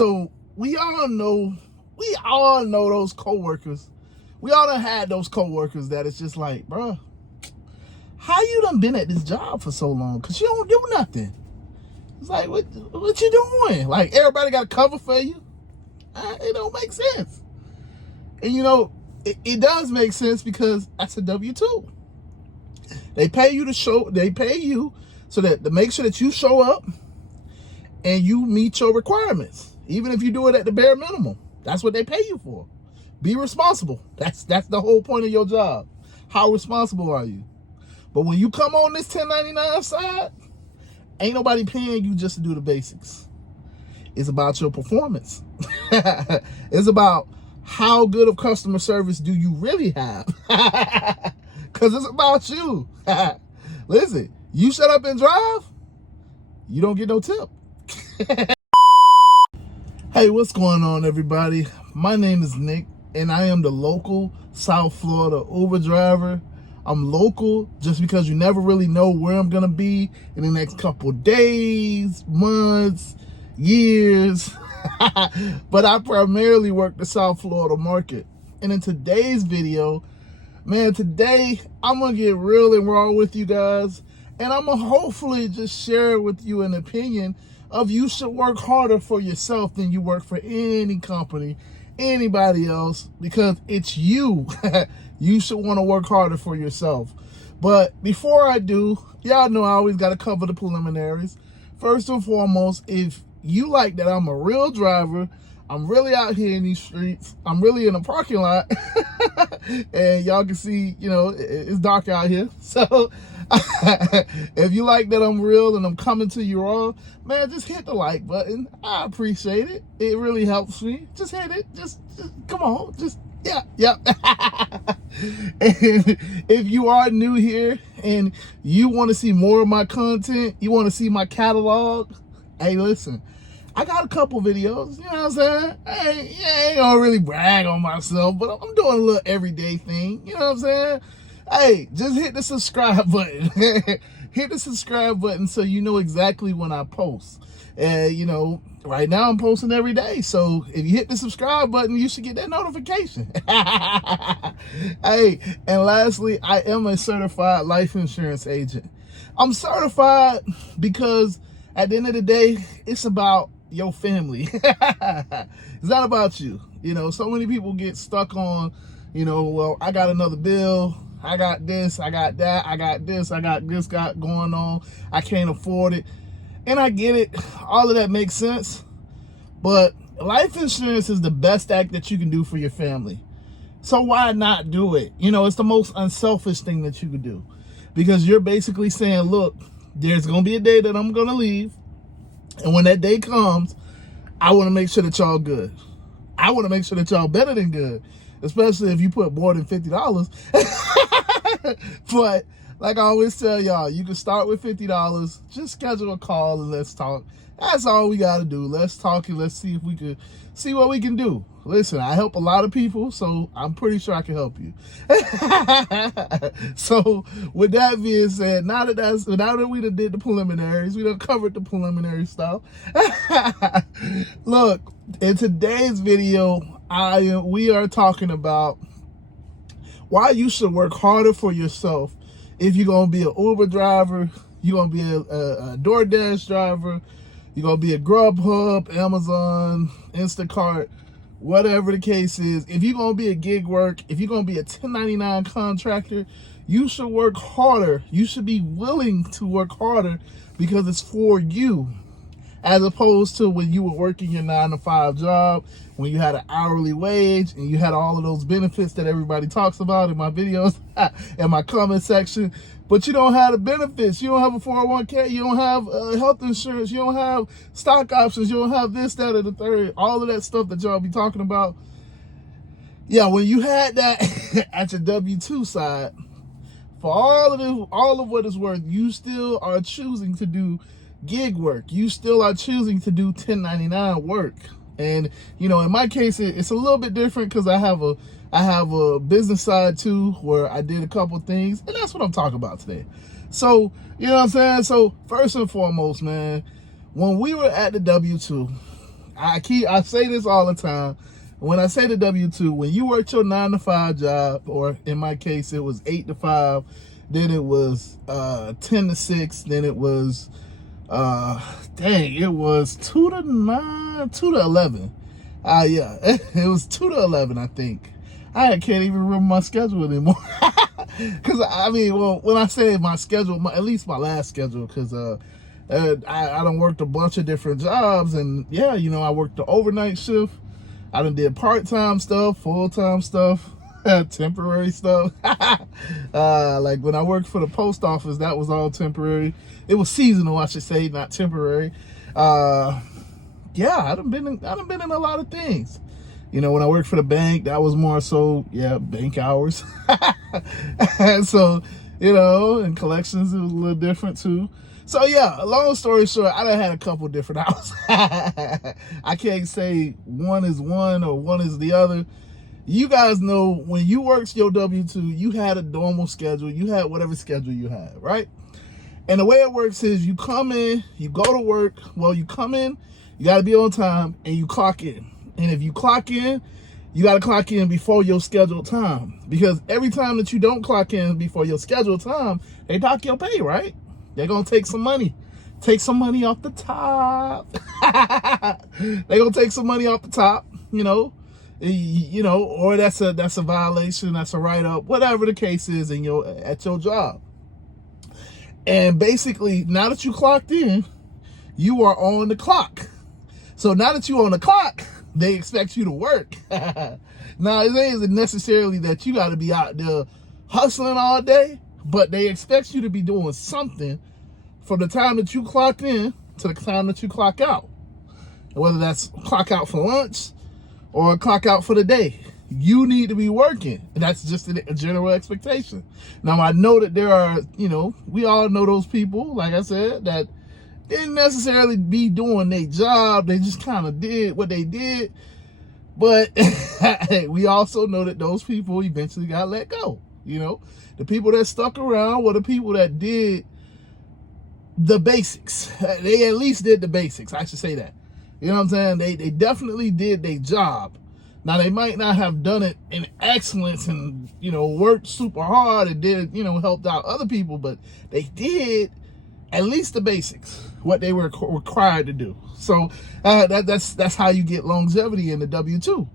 So we all know those coworkers. We all done had those coworkers that it's just like, bro, how you done been at this job for so long? Cause you don't do nothing. It's like, what you doing? Like, everybody got a cover for you? It don't make sense. And it does make sense because that's a W-2. They pay you so that to make sure that you show up and you meet your requirements. Even if you do it at the bare minimum. That's what they pay you for. Be responsible. That's the whole point of your job. How responsible are you? But when you come on this 1099 side, ain't nobody paying you just to do the basics. It's about your performance. It's about how good of customer service do you really have? Because it's about you. Listen, you shut up and drive, you don't get no tip. Hey, what's going on, everybody? My name is Nick, and I am the local South Florida Uber driver. I'm local just because you never really know where I'm going to be in the next couple days, months, years. But I primarily work the South Florida market. And in today's video, man, today I'm going to get real and raw with you guys. And I'm going to hopefully just share with you an opinion of you should work harder for yourself than you work for any company, anybody else, because it's you. You should want to work harder for yourself. But before I do, y'all know I always got to cover the preliminaries. First and foremost, if you like that I'm a real driver, I'm really out here in these streets, I'm really in a parking lot, and y'all can see, it's dark out here. So if you like that I'm real and I'm coming to you raw, man, just hit the like button. I appreciate it. It really helps me. Just hit it. Just come on. Yeah. And if you are new here and you want to see more of my content, you want to see my catalog, hey, listen, I got a couple videos, you know what I'm saying? Hey, I ain't gonna really brag on myself, but I'm doing a little everyday thing, you know what I'm saying? Hey, just hit the subscribe button. Hit the subscribe button so you know exactly when I post. And, right now I'm posting every day. So if you hit the subscribe button, you should get that notification. Hey, and lastly, I am a certified life insurance agent. I'm certified because at the end of the day, it's about your family. It's not about you. So many people get stuck on, well, I got another bill. I got this, I got that, I got this going on. I can't afford it. And I get it. All of that makes sense. But life insurance is the best act that you can do for your family. So why not do it? It's the most unselfish thing that you could do. Because you're basically saying, look, there's going to be a day that I'm going to leave. And when that day comes, I want to make sure that y'all good. I want to make sure that y'all better than good. Especially if you put more than $50. But like I always tell y'all, you can start with $50. Just schedule a call and let's talk. That's all we got to do. Let's talk and let's see if we could see what we can do. Listen, I help a lot of people, so I'm pretty sure I can help you. So with that being said, now that we done did the preliminaries, we done covered the preliminary stuff. Look, in today's video, we are talking about why you should work harder for yourself if you're going to be an Uber driver, you're going to be a DoorDash driver, you're going to be a Grubhub, Amazon, Instacart, whatever the case is. If you're going to be a gig work, if you're going to be a 1099 contractor, you should work harder. You should be willing to work harder because it's for you. As opposed to when you were working your 9-to-5 job, when you had an hourly wage and you had all of those benefits that everybody talks about in my videos and my comment section, but you don't have the benefits. You don't have a 401k, you don't have health insurance, you don't have stock options, you don't have this, that, or the third, all of that stuff that y'all be talking about. Yeah, when you had that at your W-2 side, for all of what it's worth, you still are choosing to do gig work. You still are choosing to do 1099 work. And in my case, it's a little bit different because I have a business side too, where I did a couple things, and that's what I'm talking about today. So you know what I'm saying. So first and foremost, man, when we were at the W-2, I say this all the time. When I say the W-2, when you worked your 9 to 5 job, or in my case, it was 8 to 5, then it was 10 to 6, then it was, it was 2 to 9, 2 to 11. Yeah, it was 2 to 11, I think. I can't even remember my schedule anymore. Because, I mean, well, when I say my schedule, at least my last schedule, because I done worked a bunch of different jobs, and yeah, you know, I worked the overnight shift. I done did part-time stuff, full-time stuff, temporary stuff. Like when I worked for the post office, that was all temporary. It was seasonal, I should say, not temporary. Yeah, I done been in a lot of things. You know, when I worked for the bank, that was more so, yeah, bank hours. And so, you know, in collections, it was a little different too. So yeah, long story short, I done had a couple different hours. I can't say one is one or one is the other. You guys know when you worked your W-2, you had a normal schedule. You had whatever schedule you had, right? And the way it works is you come in, you go to work. Well, you come in, you got to be on time, and you clock in. And if you clock in, you got to clock in before your scheduled time. Because every time that you don't clock in before your scheduled time, they dock your pay, right? They're going to take some money. Take some money off the top. They're going to take some money off the top, you know, or that's a violation, that's a write-up, whatever the case is at your job. And basically, now that you clocked in, you are on the clock. So now that you're on the clock, they expect you to work. Now, it isn't necessarily that you got to be out there hustling all day, but they expect you to be doing something from the time that you clock in to the time that you clock out. Whether that's clock out for lunch or clock out for the day, you need to be working. And that's just a general expectation. Now, I know that there are, you know, we all know those people, like I said, that didn't necessarily be doing their job. They just kind of did what they did. But we also know that those people eventually got let go. You know, the people that stuck around were the people that did the basics. They at least did the basics. I should say that. You know what I'm saying? They definitely did their job. Now, they might not have done it in excellence and, you know, worked super hard and did, you know, helped out other people, but they did at least the basics, what they were required to do. So that's how you get longevity in the W-2.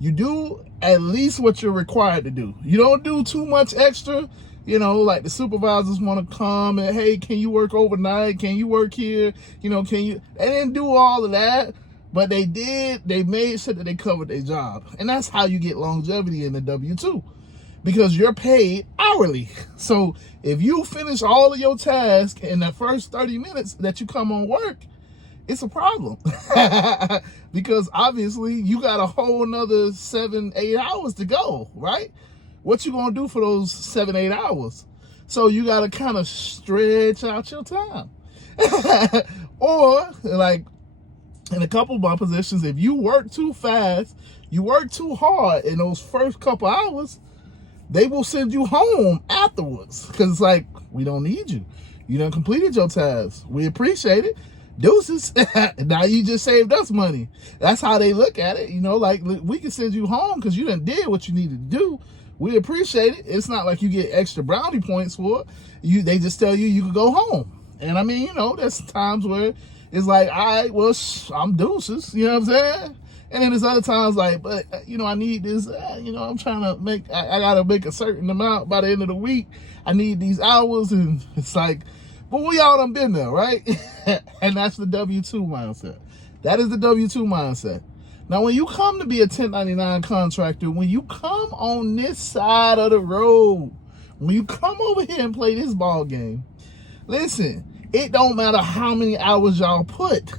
You do at least what you're required to do. You don't do too much extra. You know, like the supervisors want to come and, hey, can you work overnight? Can you work here? You know, can you? They didn't do all of that, but they did. They made sure that they covered their job. And that's how you get longevity in the W-2, because you're paid hourly. So if you finish all of your tasks in the first 30 minutes that you come on work, it's a problem. Because obviously you got a whole nother 7-8 hours to go, right? What you gonna do for those 7-8 hours? So you gotta kind of stretch out your time. Or like in a couple of my positions, if you work too fast, you work too hard in those first couple hours, they will send you home afterwards. Because it's like, we don't need you. You done completed your task. We appreciate it. Deuces. Now you just saved us money. That's how they look at it. You know, like, we can send you home because you done did what you needed to do. We appreciate it. It's not like you get extra brownie points for it. They just tell you you can go home. And I mean, you know, there's times where it's like, all right, well, I'm deuces. You know what I'm saying? And then there's other times like, but, you know, I need this, you know, I'm trying to make, I got to make a certain amount by the end of the week. I need these hours. And it's like, but we all done been there, right? And that's the W-2 mindset. That is the W-2 mindset. Now, when you come to be a 1099 contractor, when you come on this side of the road, when you come over here and play this ball game, listen, it don't matter how many hours y'all put.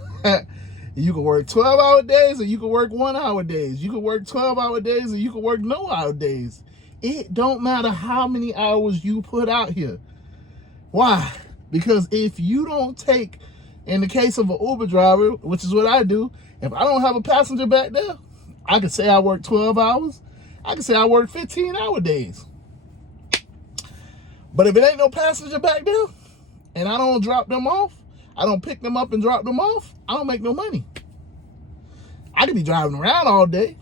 You can work 12-hour days or you can work 1-hour days. You can work 12-hour days or you can work no-hour days. It don't matter how many hours you put out here. Why? Because if you don't take, in the case of an Uber driver, which is what I do, if I don't have a passenger back there, I can say I work 12 hours. I can say I work 15-hour days. But if it ain't no passenger back there and I don't drop them off, I don't pick them up and drop them off, I don't make no money. I could be driving around all day.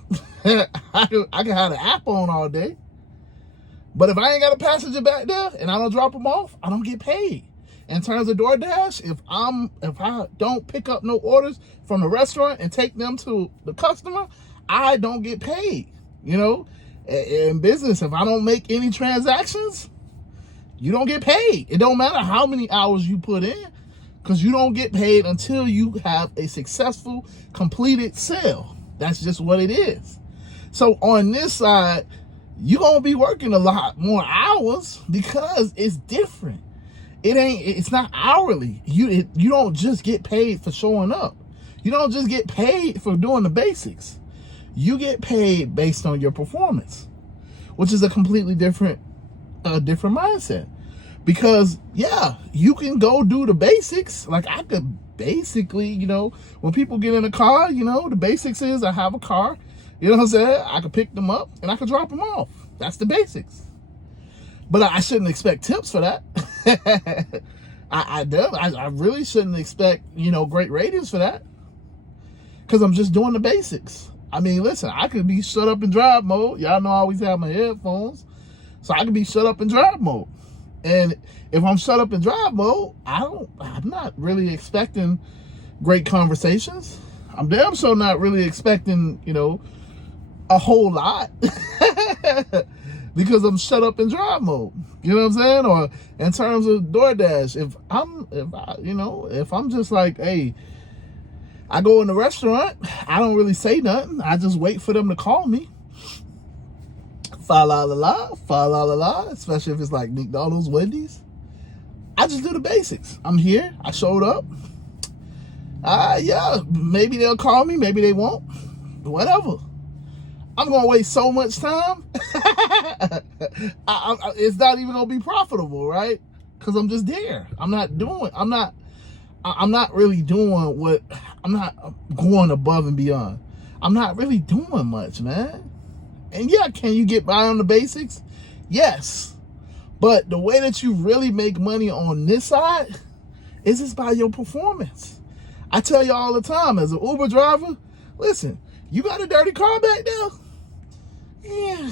I can have the app on all day. But if I ain't got a passenger back there and I don't drop them off, I don't get paid. In terms of DoorDash, if I don't pick up no orders from the restaurant and take them to the customer, I don't get paid. You know, in business, if I don't make any transactions, you don't get paid. It don't matter how many hours you put in, because you don't get paid until you have a successful, completed sale. That's just what it is. So on this side, you're going to be working a lot more hours because it's different. It's not hourly. You don't just get paid for showing up. You don't just get paid for doing the basics. You get paid based on your performance, which is a completely different mindset. Because yeah, you can go do the basics. Like I could basically, you know, when people get in a car, you know, the basics is I have a car. You know what I'm saying? I could pick them up and I could drop them off. That's the basics. But I shouldn't expect tips for that. I really shouldn't expect, you know, great ratings for that. Because I'm just doing the basics. I mean, listen, I could be shut up in drive mode. Y'all know I always have my headphones. So I could be shut up in drive mode. And if I'm shut up in drive mode, I'm not really expecting great conversations. I'm damn sure not really expecting, you know, a whole lot. Because I'm shut up in drive mode. You know what I'm saying? Or in terms of DoorDash, if I'm just like, hey, I go in the restaurant, I don't really say nothing. I just wait for them to call me. Fa la la la, especially if it's like McDonald's, Wendy's. I just do the basics. I'm here. I showed up. Yeah, maybe they'll call me, maybe they won't. Whatever. I'm gonna waste so much time. It's not even gonna be profitable, right? Because I'm just there. I'm not really doing what, I'm not going above and beyond. I'm not really doing much, man. And yeah, can you get by on the basics? Yes. But the way that you really make money on this side is just by your performance. I tell you all the time, as an Uber driver, listen, you got a dirty car back there? Yeah.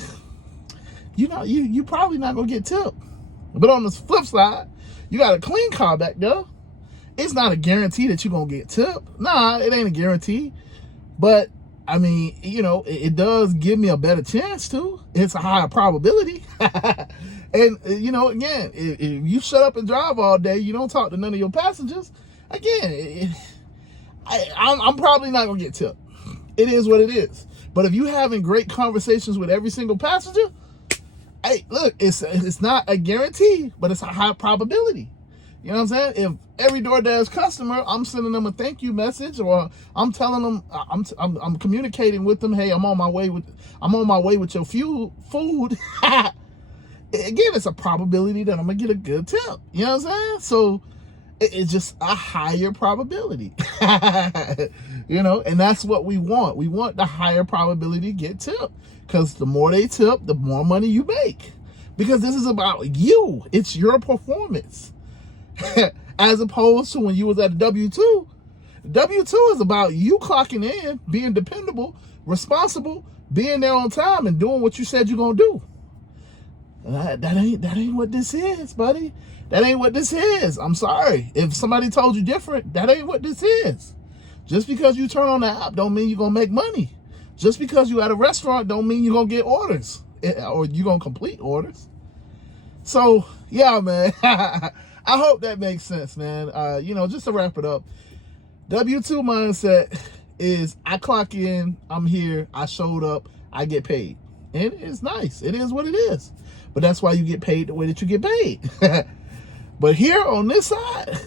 You probably not gonna get tipped. But on the flip side, you got a clean car back there. It's not a guarantee that you're gonna get tipped. Nah, it ain't a guarantee. But I mean, you know, it does give me a better chance to. It's a higher probability. And, you know, again, if you shut up and drive all day, you don't talk to none of your passengers, again, I'm probably not going to get tipped. It is what it is. But if you're having great conversations with every single passenger, hey, look, it's not a guarantee, but it's a high probability. You know what I'm saying? If every DoorDash customer, I'm sending them a thank you message, or I'm telling them, I'm communicating with them, hey, I'm on my way with your food. Again, it's a probability that I'm gonna get a good tip. You know what I'm saying? So it's just a higher probability. You know, and that's what we want. We want the higher probability to get tipped, because the more they tip, the more money you make. Because this is about you. It's your performance. As opposed to when you was at W-2. W-2 is about you clocking in, being dependable, responsible, being there on time, and doing what you said you're gonna do. That ain't what this is, buddy. That ain't what this is. I'm sorry. If somebody told you different, that ain't what this is. Just because you turn on the app don't mean you're gonna make money. Just because you at a restaurant don't mean you're gonna get orders, or you're gonna complete orders. So yeah, man. I hope that makes sense, man. You know, just to wrap it up, W-2 mindset is I clock in, I'm here, I showed up, I get paid. And it's nice. It is what it is. But that's why you get paid the way that you get paid. But here on this side,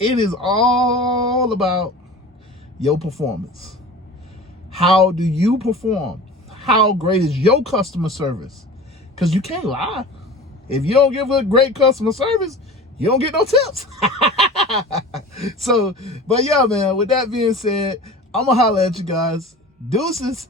it is all about your performance. How do you perform? How great is your customer service? Because you can't lie. If you don't give a great customer service, you don't get no tips. So, but yeah, man, with that being said, I'm going to holler at you guys. Deuces.